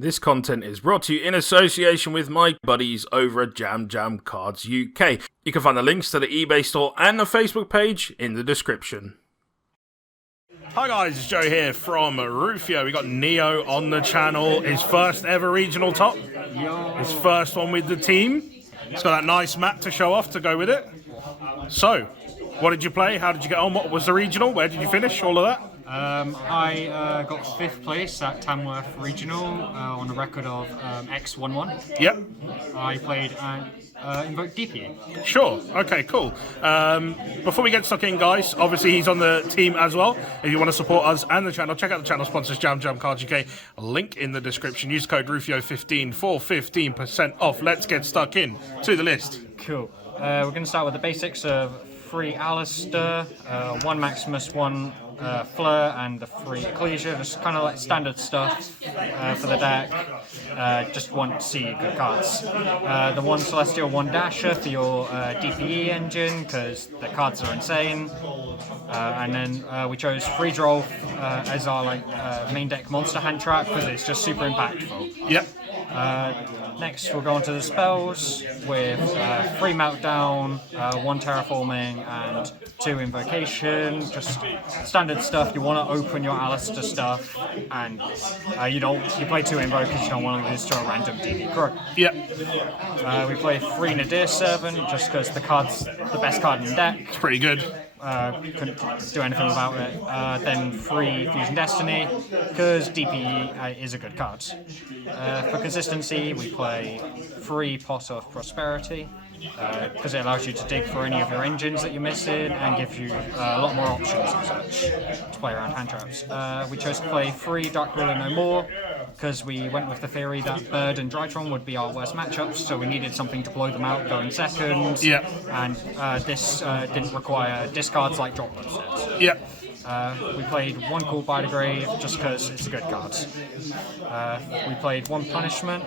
This content is brought to you in association with my buddies over at JamJamCardsUK. You can find the links to the eBay store and the Facebook page in the description. Hi guys, it's Joe here from Rufioh. We got Neo on the channel, his first ever regional top. His first one with the team. It's got that nice map to show off to go with it. So, what did you play? How did you get on? What was the regional? Where did you finish? All of that? I got 5th place at Tamworth Regional on a record of X11. Yep. I played Invoked DPE. Sure. Okay, cool. Before we get stuck in, guys, obviously he's on the team as well. If you want to support us and the channel, check out the channel sponsors, JamJamCardsUK. Link in the description. Use code Rufioh15 for 15% off. Let's get stuck in to the list. Cool. We're going to start with the basics of 3 Alistair, 1 Maximus, 1 Fleur, and the 3 Ecclesia. Just kind of like standard stuff for the deck. Just want to see good cards. The 1 Celestial, 1 Dasher for your DPE engine, because the cards are insane. And then we chose Free Draw as our main deck monster hand trap, because it's just super impactful. Yep. Next, we'll go on to the spells with 3 Meltdown, 1 Terraforming, and 2 Invocation. Just standard stuff. You want to open your Alistair stuff, and you play 2 Invokers. You don't want to lose to a random DB Crow. Yep. We play 3 Nadir Servant just because the card's the best card in the deck. It's pretty good. Couldn't do anything about it. Then 3 Fusion Destiny, because DPE is a good card. For consistency, we play 3 Pot of Prosperity, because it allows you to dig for any of your engines that you're missing and gives you a lot more options and such to play around hand traps. We chose to play 3 Dark Ruler No More, because we went with the theory that Bird and Drytron would be our worst matchups, so we needed something to blow them out going second. Yeah. And this didn't require discards like Drop Instead. Yeah. We played 1 Called by the Grave just because it's a good card. We played 1 Punishment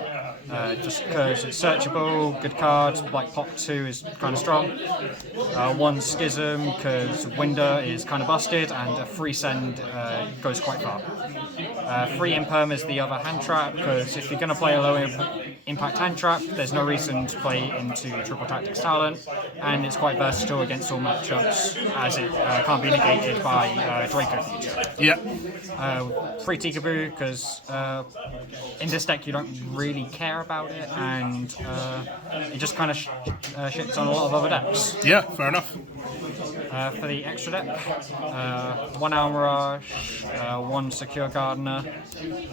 just because it's searchable, good card. Like Pop 2 is kind of strong. 1 Schism because Winder is kind of busted, and a free send goes quite far. 3 Imperm is the other hand trap, because if you're going to play a low impact hand trap, there's no reason to play into Triple Tactics Talent, and it's quite versatile against all matchups as it can't be negated by Draco feature. Yep. 3 Tikaboo, because in this deck you don't really care about it, and it just kind of shits on a lot of other decks. Yeah, fair enough. For the extra deck, 1 Almirage, 1 Secure Gardener,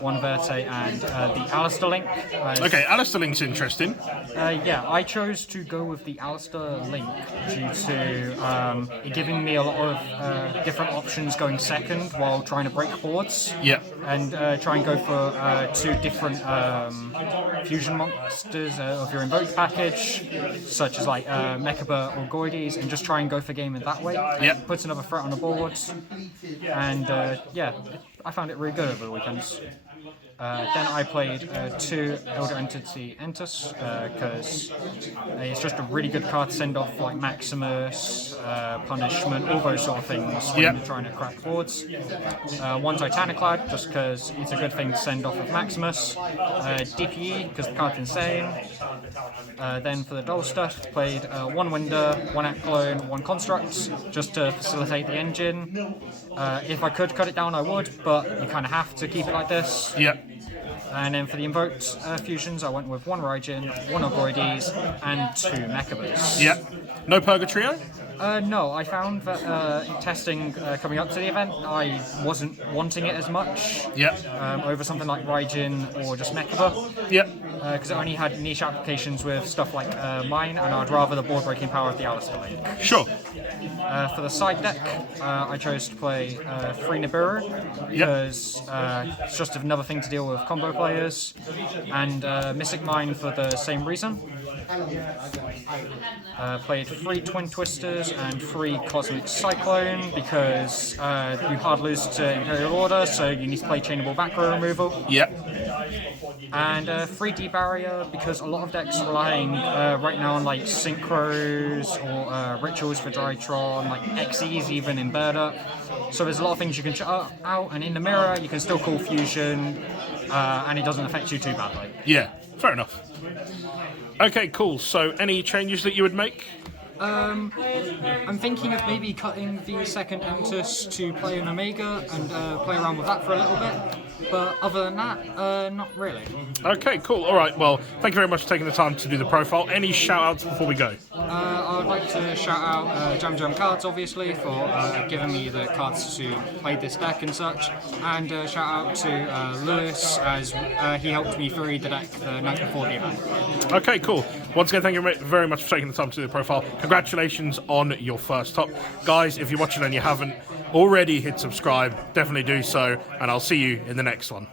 1 Verte, and the Alistair Link. Okay, Alistair Link's interesting. Yeah, I chose to go with the Alistair Link due to it giving me a lot of different options going second while trying to break boards. Yeah. And try and go for 2 different fusion monsters of your Invoked package, such as like Mechaba or Goides, and just try and go for game in that way. Yeah. Puts another threat on the board, and yeah, I found it really good over the weekends. Then I played 2 Elder Entity Entus, because it's just a really good card to send off like Maximus, Punishment, all those sort of things when you're trying to crack boards. 1 Titaniclad, just because it's a good thing to send off of Maximus. DPE, because the card's insane. Then for the dull stuff, played 1 Winder, 1 Act Clone, 1 Construct, just to facilitate the engine. If I could cut it down, I would, but you kind of have to keep it like this. Yep. And then for the Invoked fusions, I went with 1 Raijin, 1 Ogroides, and 2 Mechabas. Yep. No Purgatrio? No, I found that testing coming up to the event, I wasn't wanting it as much. Yep. Over something like Raijin or just Mechaba. Yep. Because it only had niche applications with stuff like mine, and I'd rather the board breaking power of the Alistair Link. Sure. For the side deck, I chose to play 3 Nibiru, because it's just another thing to deal with combo players, and Mystic Mine for the same reason. Played 3 Twin Twisters and 3 Cosmic Cyclone, because you hard lose to Imperial Order, so you need to play Chainable Back Row removal. Yep. and 3D barrier because a lot of decks are relying right now on like synchros or rituals for Drytron, like XEs even in bird up. So there's a lot of things you can shut out, and in the mirror you can still call fusion, and it doesn't affect you too badly. Yeah, fair enough. Okay, cool. So, any changes that you would make? I'm thinking of maybe cutting the second Entus to play an Omega and play around with that for a little bit. But other than that, not really. Okay, cool. All right. Well, thank you very much for taking the time to do the profile. Any shout-outs before we go? I would like to shout out JamJamCards, obviously, for giving me the cards to play this deck and such. And shout out to Lewis, as he helped me through the deck the night before the event. Okay, cool. Once again, thank you very much for taking the time to do the profile. Congratulations on your first top. Guys, if you're watching and you haven't already hit subscribe, definitely do so, and I'll see you in the next one.